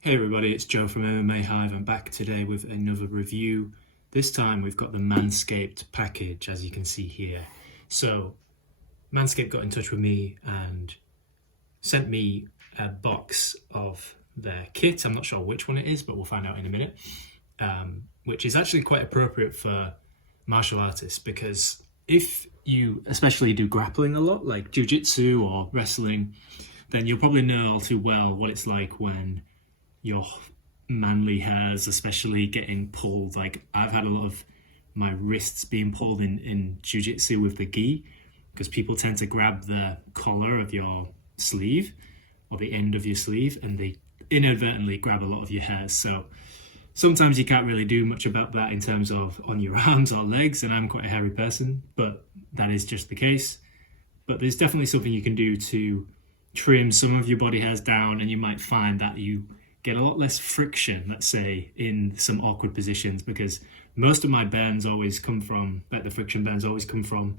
Hey everybody, it's Joe from MMA Hive. I'm back today with another review. This time we've got the Manscaped package, as you can see here. So Manscaped got in touch with me and sent me a box of their kit. I'm not sure which one it is, but we'll find out in a minute. Which is actually quite appropriate for martial artists, because if you especially do grappling a lot, like jiu-jitsu or wrestling, then you'll probably know all too well what it's like when your manly hairs especially getting pulled. Like, I've had a lot of my wrists being pulled in jiu-jitsu with the gi, because people tend to grab the collar of your sleeve or the end of your sleeve, and they inadvertently grab a lot of your hairs. So sometimes you can't really do much about that in terms of on your arms or legs, and I'm quite a hairy person, but that is just the case. But there's definitely something you can do to trim some of your body hairs down, and you might find that you get a lot less friction, let's say, in some awkward positions, because most of my burns always come from, like the friction burns always come from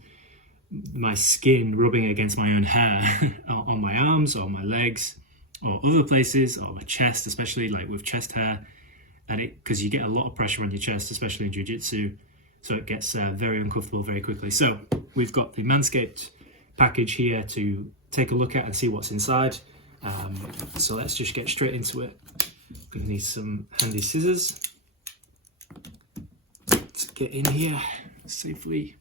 my skin rubbing against my own hair on my arms or my legs or other places, or my chest, especially like with chest hair. And because you get a lot of pressure on your chest, especially in jiu-jitsu, so it gets very uncomfortable very quickly. So we've got the Manscaped package here to take a look at and see what's inside. So let's just get straight into it. Gonna need some handy scissors. Let's get in here safely.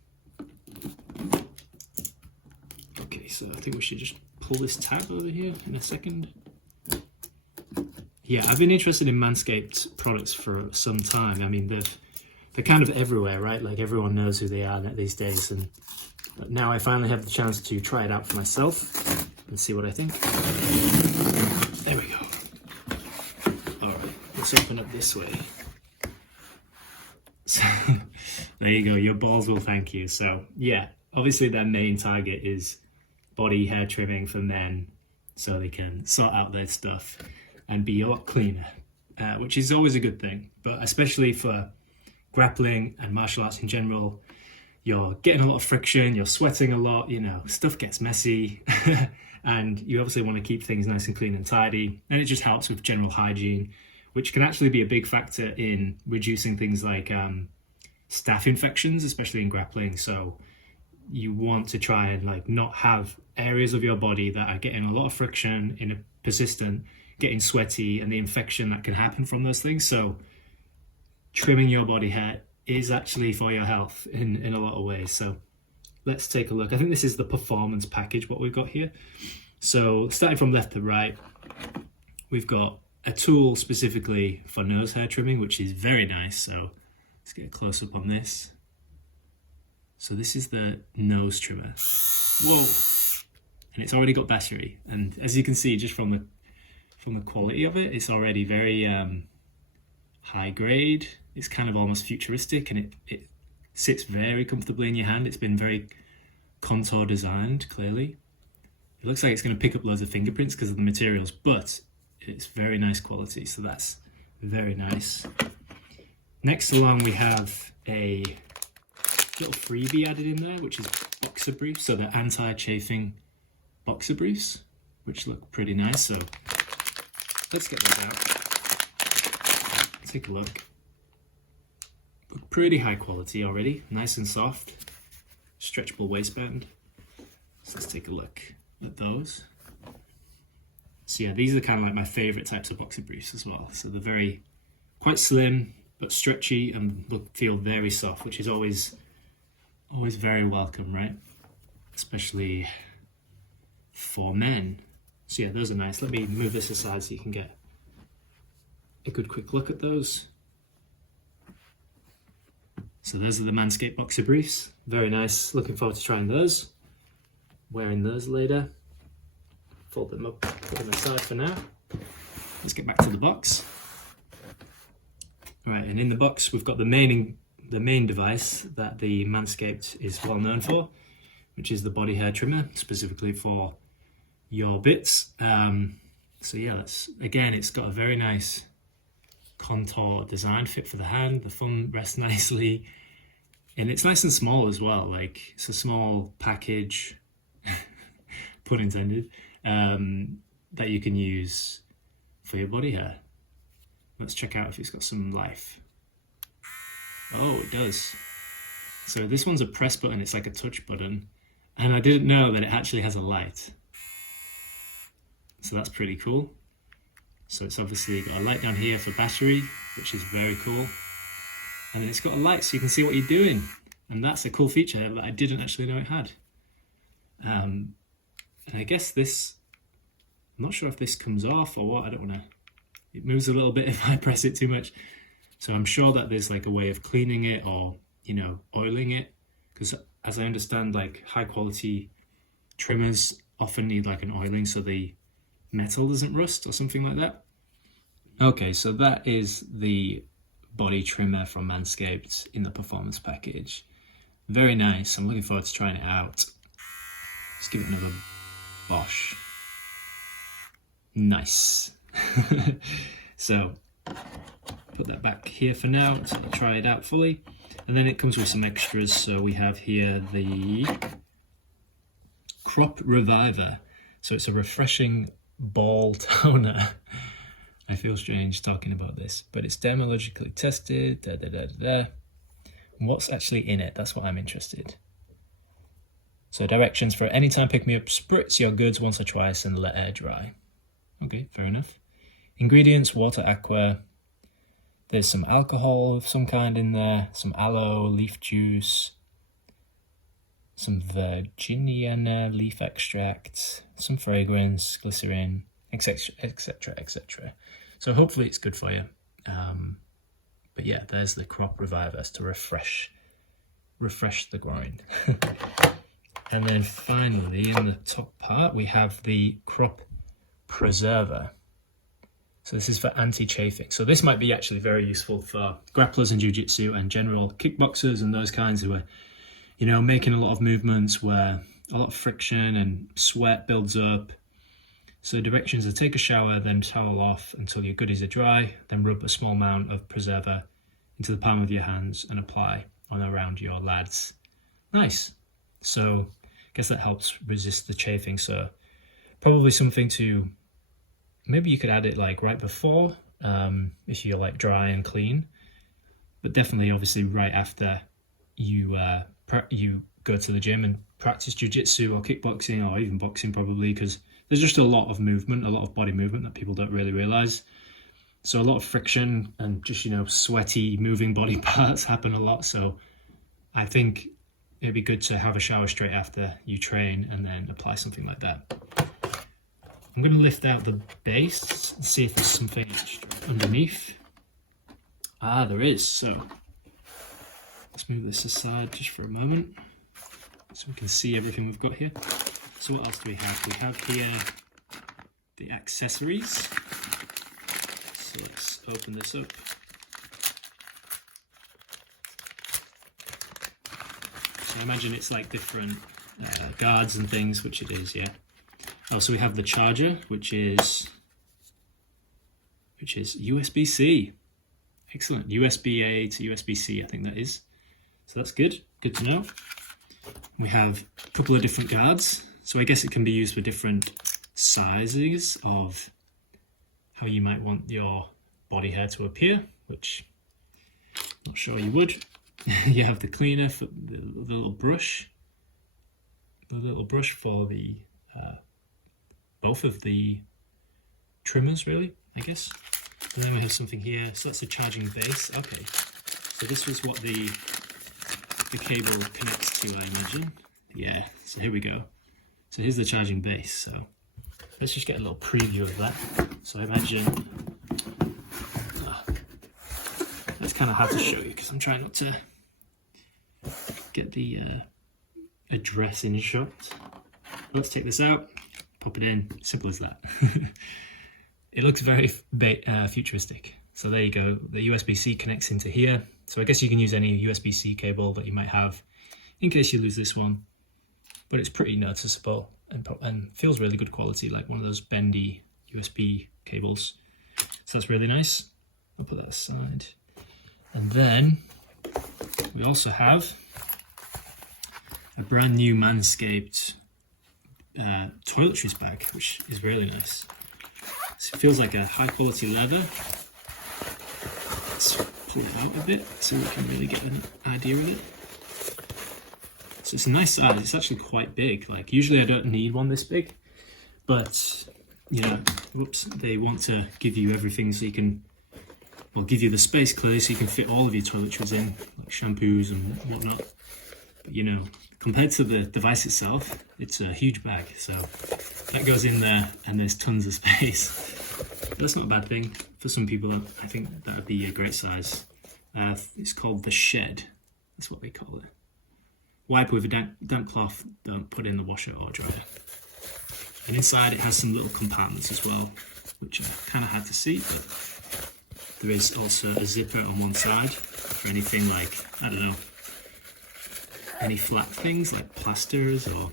Okay, so I think we should just pull this tab over here in a second. Yeah, I've been interested in Manscaped products for some time. I mean, they're kind of everywhere, right? Like, everyone knows who they are these days, and now I finally have the chance to try it out for myself and see what I think. There we go. All right, let's open up this way. So there you go, your balls will thank you. So yeah, obviously their main target is body hair trimming for men, so they can sort out their stuff and be a lot cleaner, which is always a good thing. But especially for grappling and martial arts in general, you're getting a lot of friction, you're sweating a lot, you know, stuff gets messy, and you obviously want to keep things nice and clean and tidy. And it just helps with general hygiene, which can actually be a big factor in reducing things like staph infections, especially in grappling. So you want to try and like not have areas of your body that are getting a lot of friction in a persistent, getting sweaty, and the infection that can happen from those things. So trimming your body hair is actually for your health in a lot of ways. So let's take a look. I think this is the performance package, what we've got here. So starting from left to right, we've got a tool specifically for nose hair trimming, which is very nice. So let's get a close up on this. So this is the nose trimmer. Whoa! And it's already got battery. And as you can see, just from the quality of it, it's already very high grade. It's kind of almost futuristic, and it sits very comfortably in your hand. It's been very contour designed, clearly. It looks like it's going to pick up loads of fingerprints because of the materials, but it's very nice quality, so that's very nice. Next along, we have a little freebie added in there, which is boxer briefs. So they're anti-chafing boxer briefs, which look pretty nice. So let's get those out. Take a look. Look pretty high quality already, nice and soft, stretchable waistband. So let's take a look at those. So yeah, these are kind of like my favorite types of boxer briefs as well. So they're quite slim, but stretchy, and feel very soft, which is always very welcome, right? Especially for men. So yeah, those are nice. Let me move this aside so you can get a good quick look at those. So those are the Manscaped boxer briefs. Very nice. Looking forward to trying those. Wearing those later. Fold them up, put them aside for now. Let's get back to the box. Right, and in the box we've got the main device that the Manscaped is well known for, which is the body hair trimmer, specifically for your bits. So yeah, it's got a very nice contour design, fit for the hand. The thumb rests nicely, and it's nice and small as well. Like, it's a small package, pun intended, that you can use for your body hair. Let's check out if it's got some life. Oh, it does. So this one's a press button, it's like a touch button. And I didn't know that it actually has a light. So that's pretty cool. So it's obviously got a light down here for battery, which is very cool. And then it's got a light so you can see what you're doing. And that's a cool feature that I didn't actually know it had. And I guess this, I'm not sure if this comes off or what, I don't want to, it moves a little bit if I press it too much. So I'm sure that there's like a way of cleaning it or, you know, oiling it. Because as I understand, like high quality trimmers often need like an oiling so the metal doesn't rust or something like that. Okay, so that is the body trimmer from Manscaped in the Performance Package. Very nice. I'm looking forward to trying it out. Let's give it another bosh. Nice. So put that back here for now to try it out fully. And then it comes with some extras. So we have here the Crop Reviver. So it's a refreshing ball toner. I feel strange talking about this, but it's dermatologically tested. What's actually in it? That's what I'm interested. So directions for anytime pick me up: spritz your goods once or twice and let air dry. Okay, fair enough. Ingredients: water, aqua. There's some alcohol of some kind in there, some aloe, leaf juice, some Virginiana leaf extract, some fragrance, glycerin, etc., etc., etc. So hopefully it's good for you. But yeah, there's the Crop Reviver to refresh the groin. And then finally, in the top part, we have the Crop Preserver. So this is for anti-chafing. So this might be actually very useful for grapplers and jiu-jitsu and general kickboxers and those kinds who are, you know, making a lot of movements where a lot of friction and sweat builds up. So directions are: take a shower, then towel off until your goodies are dry, then rub a small amount of preserver into the palm of your hands and apply on around your lads. Nice. So I guess that helps resist the chafing. So probably something to, maybe you could add it like right before, if you're like dry and clean, but definitely obviously right after you go to the gym and practice jiu-jitsu or kickboxing or even boxing probably, because there's just a lot of movement, a lot of body movement that people don't really realize. So a lot of friction and just, you know, sweaty moving body parts happen a lot. So I think it'd be good to have a shower straight after you train and then apply something like that. I'm going to lift out the base and see if there's something extra underneath. Ah, there is. So let's move this aside just for a moment so we can see everything we've got here. So what else do we have? We have here the accessories. So let's open this up. So I imagine it's like different guards and things, which it is, yeah. Oh, so we have the charger, which is USB-C. Excellent. USB-A to USB-C, I think that is. So that's good. Good to know. We have a couple of different guards. So I guess it can be used for different sizes of how you might want your body hair to appear, which I'm not sure you would. You have the cleaner for the little brush. The little brush for the both of the trimmers, really, I guess. And then we have something here. So that's a charging base. Okay. So this was what the cable connects to, I imagine. Yeah. So here we go. So here's the charging base. So let's just get a little preview of that. So I imagine that's kind of hard to show you because I'm trying not to get the address in shot. Let's take this out, pop it in, simple as that. It looks very futuristic. So there you go, the USB-C connects into here. So I guess you can use any USB-C cable that you might have in case you lose this one. But it's pretty noticeable and feels really good quality, like one of those bendy USB cables. So that's really nice. I'll put that aside. And then we also have a brand new Manscaped toiletries bag, which is really nice. So it feels like a high quality leather. let's pull it out a bit so we can really get an idea of it. So it's a nice size. It's actually quite big. Like usually I don't need one this big, but you know, whoops, they want to give you everything so you can, well, give you the space clearly so you can fit all of your toiletries in, like shampoos and whatnot. But you know, compared to the device itself, it's a huge bag. So that goes in there and there's tons of space. But that's not a bad thing. For some people, I think that would be a great size. It's called the Shed. That's what they call it. Wipe with a damp cloth, don't put in the washer or dryer. And inside it has some little compartments as well, which I kind of had to see, but there is also a zipper on one side for anything like, I don't know, any flat things like plasters or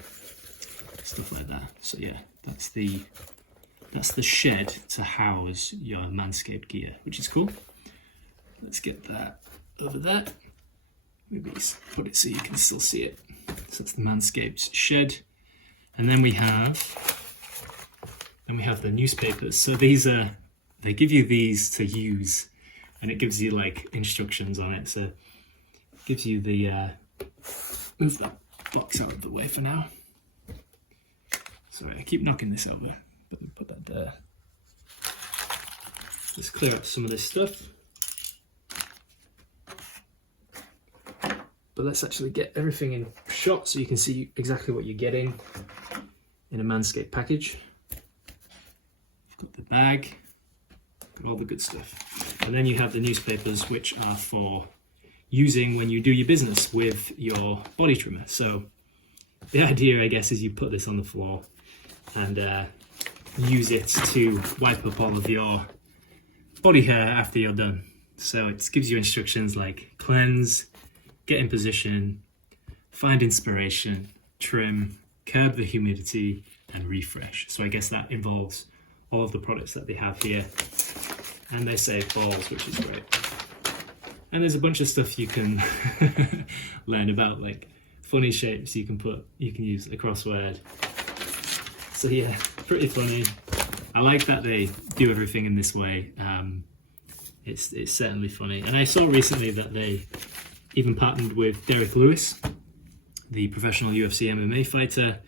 stuff like that. So yeah, that's the Shed to house your Manscaped gear, which is cool. Let's get that over there. Maybe put it so you can still see it. So that's the Manscaped Shed. And then we have the newspapers. So these are, they give you these to use, and it gives you like instructions on it. So it gives you the, move that box out of the way for now. Sorry, I keep knocking this over, but put that there. Let's clear up some of this stuff. But let's actually get everything in shot so you can see exactly what you're getting in a Manscaped package. You've got the bag, got all the good stuff. And then you have the newspapers, which are for using when you do your business with your body trimmer. So the idea, I guess, is you put this on the floor and use it to wipe up all of your body hair after you're done. So it gives you instructions like cleanse, get in position, find inspiration, trim, curb the humidity, and refresh. So I guess that involves all of the products that they have here. And they say balls, which is great. And there's a bunch of stuff you can learn about, like funny shapes you can use a crossword. So yeah, pretty funny. I like that they do everything in this way. It's certainly funny. And I saw recently that they even partnered with Derek Lewis, the professional UFC MMA fighter,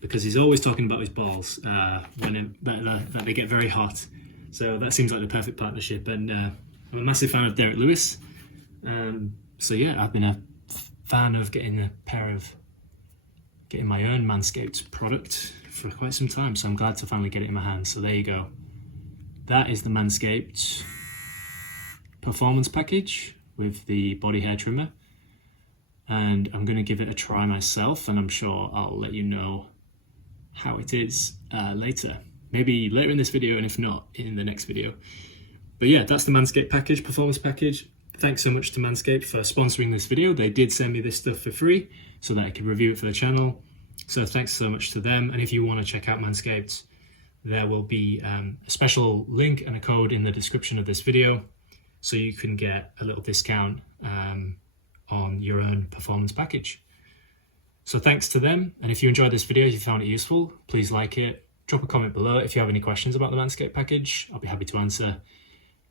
because he's always talking about his balls that they get very hot. So that seems like the perfect partnership. And I'm a massive fan of Derek Lewis. So yeah, I've been a fan of getting my own Manscaped product for quite some time. So I'm glad to finally get it in my hands. So there you go. That is the Manscaped Performance Package with the body hair trimmer, and I'm going to give it a try myself, and I'm sure I'll let you know how it is later, maybe later in this video, and if not, in the next video. But yeah, that's the Manscaped package, Performance Package. Thanks so much to Manscaped for sponsoring this video. They did send me this stuff for free so that I could review it for the channel, so thanks so much to them. And if you want to check out Manscaped, there will be a special link and a code in the description of this video, so you can get a little discount on your own performance package. So thanks to them. And if you enjoyed this video, if you found it useful, please like it. Drop a comment below if you have any questions about the Manscaped package. I'll be happy to answer.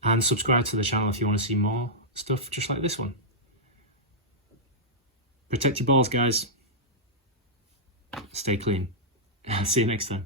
And subscribe to the channel if you want to see more stuff just like this one. Protect your balls, guys. Stay clean. See you next time.